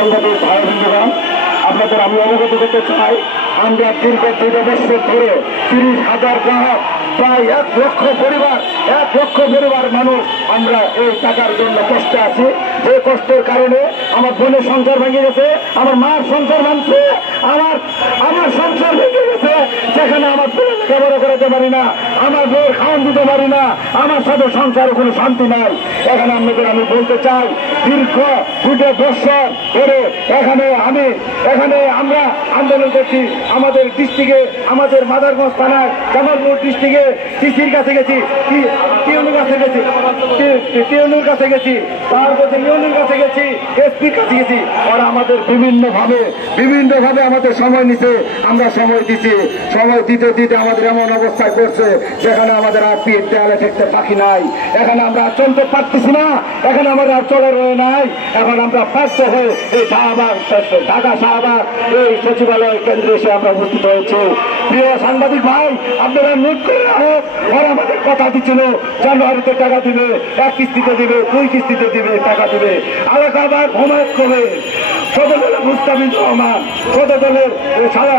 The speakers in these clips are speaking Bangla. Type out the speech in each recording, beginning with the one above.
সাংবাদিক ভাই বন্ধুগণ, আপনাদের আমি অবগত করতে চাই, আমরা দীর্ঘ 2 বছর ধরে 30,000 গ্রাহক, প্রায় 1 লক্ষ পরিবার মানুষ আমরা এই টাকার জন্য কষ্টে আছি। যে কষ্টের কারণে আমার বোনের সংসার ভেঙে গেছে, আমার মার সংসার ভাঙছে, আমার সংসার ভেঙে গেছে, যেখানে আমার বোনের লেখাপড়া করাতে পারি না, আমার বউয়ের খাওয়ান দিতে পারি না, আমার সাথে সংসারে কোনো শান্তি নাই। এখানে আপনাদের আমি বলতে চাই, দীর্ঘ 2 বছর ধরে এখানে আমরা আন্দোলন করছি। আমাদের ডিস্ট্রিক্টে, আমাদের মাদারগঞ্জ থানায়, জামালপুর ডিস্ট্রিক্টে সিসির কাছে গেছি, টিউনুর কাছে গেছি, তারপর ইউনিয়নের কাছে গেছি, এসপির কাছে গেছি। আর আমাদের বিভিন্নভাবে আমাদের সময় নিছে, আমরা সময় দিতে আমাদের এমন অবস্থায় করছে যেখানে আমাদের আর পিঠ দেয়ালে ঠেকতে বাকি নাই। এখানে আমরা আর চলতে পারতেছি না, এখানে আমাদের আর চলে রয়ে নাই। এখন আমরা ব্যস্ত হয়ে এই ঢাকা শাহবাগ এই সচিবালয় কেন্দ্রে এসে আমরা উপস্থিত হয়েছি। প্রিয় সাংবাদিক ভাই, আপনারা নোট করে রাখো, ওরা আমাদের কথা দিচ্ছিল জানুয়ারিতে টাকা দিবে, 1 কিস্তিতে দিবে, 2 কিস্তিতে দিবে, টাকা দিবে। আলাদাবার ঘুমায়ত করে ছোট দলের মুস্তাফিজুর রহমান, ছোট দলের সারা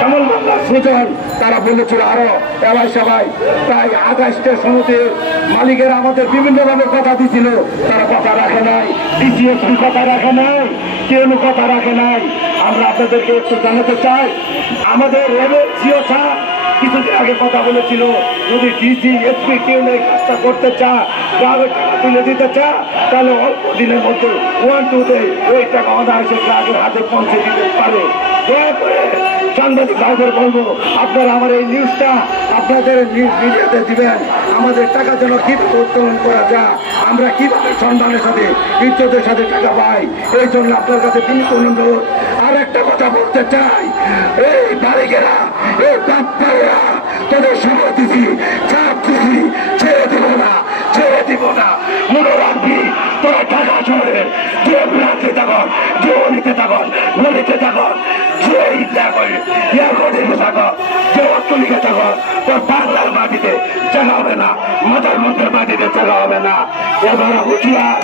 কামাল বাংলা সুজন, তারা বলেছিল আরো এলাই সবাই প্রায় 28টা সমিতির মালিকেরা আমাদের বিভিন্নভাবে কথা দিছিল, তারা কথা রাখে নাই, ডিসিএসপি কথা রাখে নাই, কেউ কথা রাখে নাই। আমরা আপনাদেরকে একটু জানাতে চাই, আমাদের রেবের জিও সাহেব কিছুদিন আগে কথা বলেছিল, যদি ডিসি এসপি কেউ এই কাজটা করতে চায়, গ্রাহকের টাকা তুলে দিতে চায়, তাহলে অল্প দিনের মধ্যে 1-2 ওই টাকা অনায়াসে গ্রাহকের হাতে পৌঁছে দিতে পারে। দয়া করে সাংবাদিক ভাইদের বলবো, আপনারা আমার এই নিউজটা আপনাদের মিডিয়াতে দিবেন, আমাদের টাকা যেন কিভাবে উত্তোলন করা যায়, আমরা কিভাবে সম্মানের সাথে ইজ্জতের সাথে টাকা পাই, এই জন্য আপনার কাছে বিনীত অনুরোধ। আর একটা কথা বলতে চাই, এই বালিকেরা, এই বাপ্পারা, তোদের সময় দিছি, চাপ দিছি, ছেড়ে দিব না। মনে রাখবি, তোরা ঢাকা শহরে যে রাতে থাকন, যে অলিতে থাকন, নদীতে থাকন, যে এয়ারপোর্টে থাকন, যে অট্টলিকে থাকন, তোর বাংলার মাটিতে জায়গা হবে না, মাথার মধ্যের মাটিতে জায়গা হবে না। এবার হুঁশিয়ার,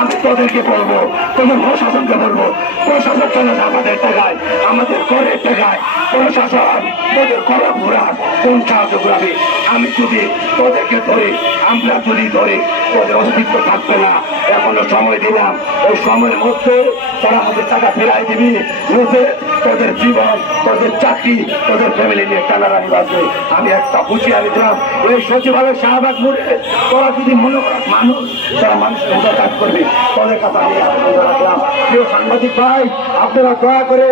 আমি তোদেরকে বলবো, তোদের প্রশাসনকে বলবো, প্রশাসন চলে আমাদের টাকায়, আমাদের করের টাকায় প্রশাসন তোদের করা ঘোরার কোন সাহায্য করাবে? আমি যদি তোদেরকে ধরি, আমরা যদি ধরি, তোদের অস্তিত্ব থাকবে না। এখনো সময় দিলাম, ওই সময়ের মধ্যে তারা আমাদের টাকা ফেরাই দিবি, বুঝে তোদের জীবন, তোদের চাকরি, তোদের ফ্যামিলি নিয়ে টানারানি বাঁচবে। আমি একটা হুঁশিয়ারি দিলাম, এই সচিবালয় শাহবাগ মোড়ে তোরা যদি মনে করার মানুষ, তারা মানুষের মতো কাজ করবে, তোদের কথা আমি রাখলাম। প্রিয় সাংবাদিক ভাই, আপনারা দয়া করে